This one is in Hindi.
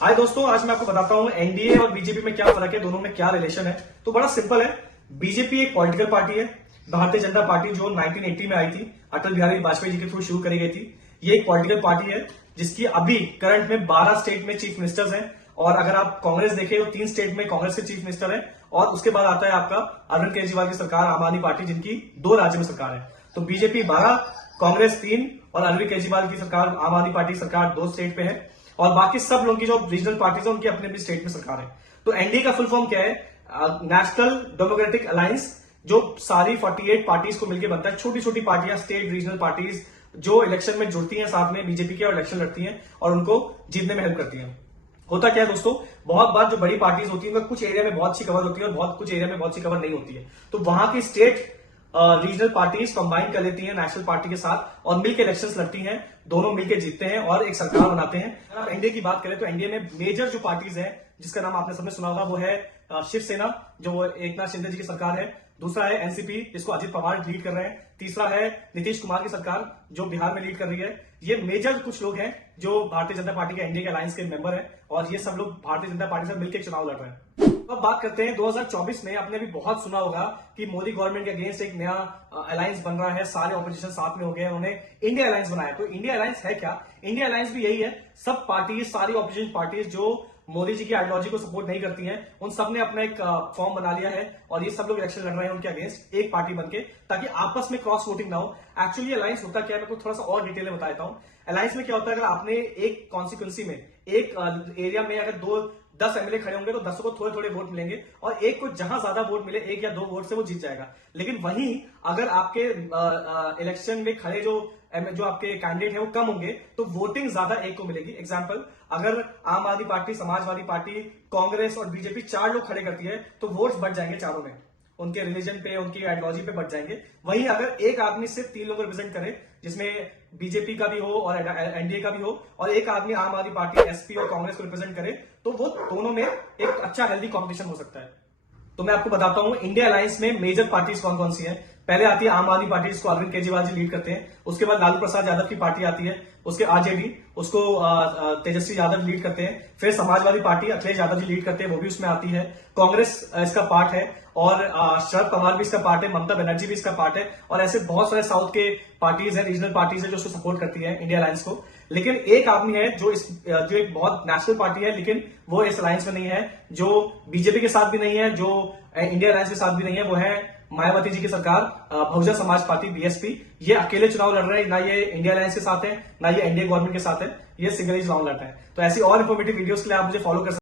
हाय दोस्तों, आज मैं आपको बताता हूँ एनडीए और बीजेपी में क्या फर्क है, दोनों में क्या रिलेशन है। तो बड़ा सिंपल है। बीजेपी एक पॉलिटिकल पार्टी है। भारतीय जनता पार्टी जो 1980 में आई थी, अटल बिहारी वाजपेयी जी के थ्रू शुरू करी गई थी। ये एक पॉलिटिकल पार्टी है जिसकी अभी करंट में 12 स्टेट में चीफ मिनिस्टर्स हैं। और अगर आप कांग्रेस देखें तो 3 स्टेट में कांग्रेस के चीफ मिनिस्टर है। और उसके बाद आता है आपका अरविंद केजरीवाल की सरकार, आम आदमी पार्टी, जिनकी 2 राज्य में सरकार है। तो बीजेपी 12, कांग्रेस 3 और अरविंद केजरीवाल की सरकार, आम आदमी पार्टी की सरकार 2 स्टेट पे है। और बाकी सब लोगों की जो रीजनल पार्टीज है उनकी अपने अपने स्टेट में सरकार है। तो एनडीए का फुल फॉर्म क्या है? नेशनल डेमोक्रेटिक अलायंस, जो सारी 48 पार्टीज को मिलकर बनता है। छोटी छोटी पार्टियां, स्टेट रीजनल पार्टीज, जो इलेक्शन में जुड़ती हैं साथ में बीजेपी के और इलेक्शन लड़ती हैं और उनको जीतने में हेल्प करती हैं। होता क्या है दोस्तों, बहुत बार जो बड़ी पार्टीज होती है कुछ एरिया में बहुत अच्छी कवर होती है और बहुत कुछ एरिया में बहुत अच्छी कवर नहीं होती है। तो वहां की स्टेट रीजनल पार्टीज कंबाइन कर लेती हैं नेशनल पार्टी के साथ और मिलकर इलेक्शंस लड़ती हैं। दोनों मिलकर जीतते हैं और एक सरकार बनाते हैं। अगर आप एनडीए की बात करें तो एनडीए में मेजर जो पार्टीज है, जिसका नाम आपने सबने सुना होगा, वो है शिवसेना, जो एकनाथ शिंदे जी की सरकार है। दूसरा है एनसीपी, जिसको अजित पवार लीड कर रहे हैं। तीसरा है नीतीश कुमार की सरकार, जो बिहार में लीड कर रही है। ये मेजर कुछ लोग हैं जो भारतीय जनता पार्टी के एनडीए के अलायंस के मेंबर हैं और ये सब लोग भारतीय जनता पार्टी से मिलकर चुनाव लड़ रहे हैं। अब बात करते हैं 2024 में। आपने भी बहुत सुना होगा कि मोदी गवर्नमेंट के अगेंस्ट एक नया अलायंस बन रहा है। सारे ऑपोजिशन साथ में हो गए, उन्होंने इंडिया अलायंस बनाया। तो इंडिया अलायंस है क्या? इंडिया अलायंस भी यही है। सब पार्टीज, सारी ऑपोजिशन पार्टीज जो मोदी जी की आइडियोलॉजी को सपोर्ट नहीं करती हैं, उन सब ने अपना एक फॉर्म बना लिया है और ये सब लोग इलेक्शन लड़ रहे हैं उनके अगेंस्ट एक पार्टी बनके, ताकि आपस में क्रॉस वोटिंग ना हो। एक्चुअली अलायंस होता क्या है, मैं को थोड़ा सा और डिटेल में बता देता हूं। अलायंस में क्या होता है, अगर आपने एक कॉन्स्टिट्यूंसी में, एक एरिया में अगर 10 एमएलए खड़े होंगे तो 10 को थोड़े थोड़े वोट मिलेंगे और एक को जहां ज्यादा वोट मिले, 1 या 2 वोट से वो जीत जाएगा। लेकिन वहीं अगर आपके इलेक्शन में खड़े जो आपके कैंडिडेट है वो कम होंगे तो वोटिंग ज्यादा एक को मिलेगी। एग्जांपल, अगर आम आदमी पार्टी, समाजवादी पार्टी, कांग्रेस और बीजेपी 4 लोग खड़े करती है तो वोट्स बढ़ जाएंगे चारों में, उनके रिलीजन पे, उनकी आइडियोलॉजी पे बढ़ जाएंगे। वहीं अगर एक आदमी सिर्फ 3 लोग रिप्रेजेंट करे, जिसमें बीजेपी का भी हो और एनडीए का भी हो, और एक आदमी आम आदमी पार्टी, एसपी और कांग्रेस को रिप्रेजेंट करे, तो वो दोनों में एक अच्छा हेल्दी कॉम्पिटिशन हो सकता है। तो मैं आपको बताता हूं इंडिया अलायंस में मेजर पार्टीज कौन कौन सी हैं। पहले आती है आम आदमी पार्टी, जिसको अरविंद केजरीवाल जी लीड करते हैं। उसके बाद लालू प्रसाद यादव की पार्टी आती है, उसके आरजेडी, उसको तेजस्वी यादव लीड करते हैं। फिर समाजवादी पार्टी, अखिलेश यादव जी लीड करते हैं, वो भी उसमें आती है। कांग्रेस इसका पार्ट है और शरद पवार भी इसका पार्ट है, ममता बनर्जी भी इसका पार्ट है। और ऐसे बहुत सारे साउथ के पार्टीज है, रीजनल पार्टीज है जो उसको सपोर्ट करती है, इंडिया अलायंस को। लेकिन एक आदमी है जो एक बहुत नेशनल पार्टी है, लेकिन वो इस अलायंस में नहीं है, जो बीजेपी के साथ भी नहीं है, जो इंडिया अलायंस के साथ भी नहीं है। वो है मायावती जी की सरकार, बहुजन समाज पार्टी, बीएसपी। ये अकेले चुनाव लड़ रहे हैं, ना ये इंडिया अलायंस के साथ है, ना ये एनडीए गवर्नमेंट के साथ है। ये सिंगल ही चुनाव लड़ रहे हैं। तो ऐसी और इंफॉर्मेटिव वीडियोस के लिए आप मुझे फॉलो कर सकते हैं।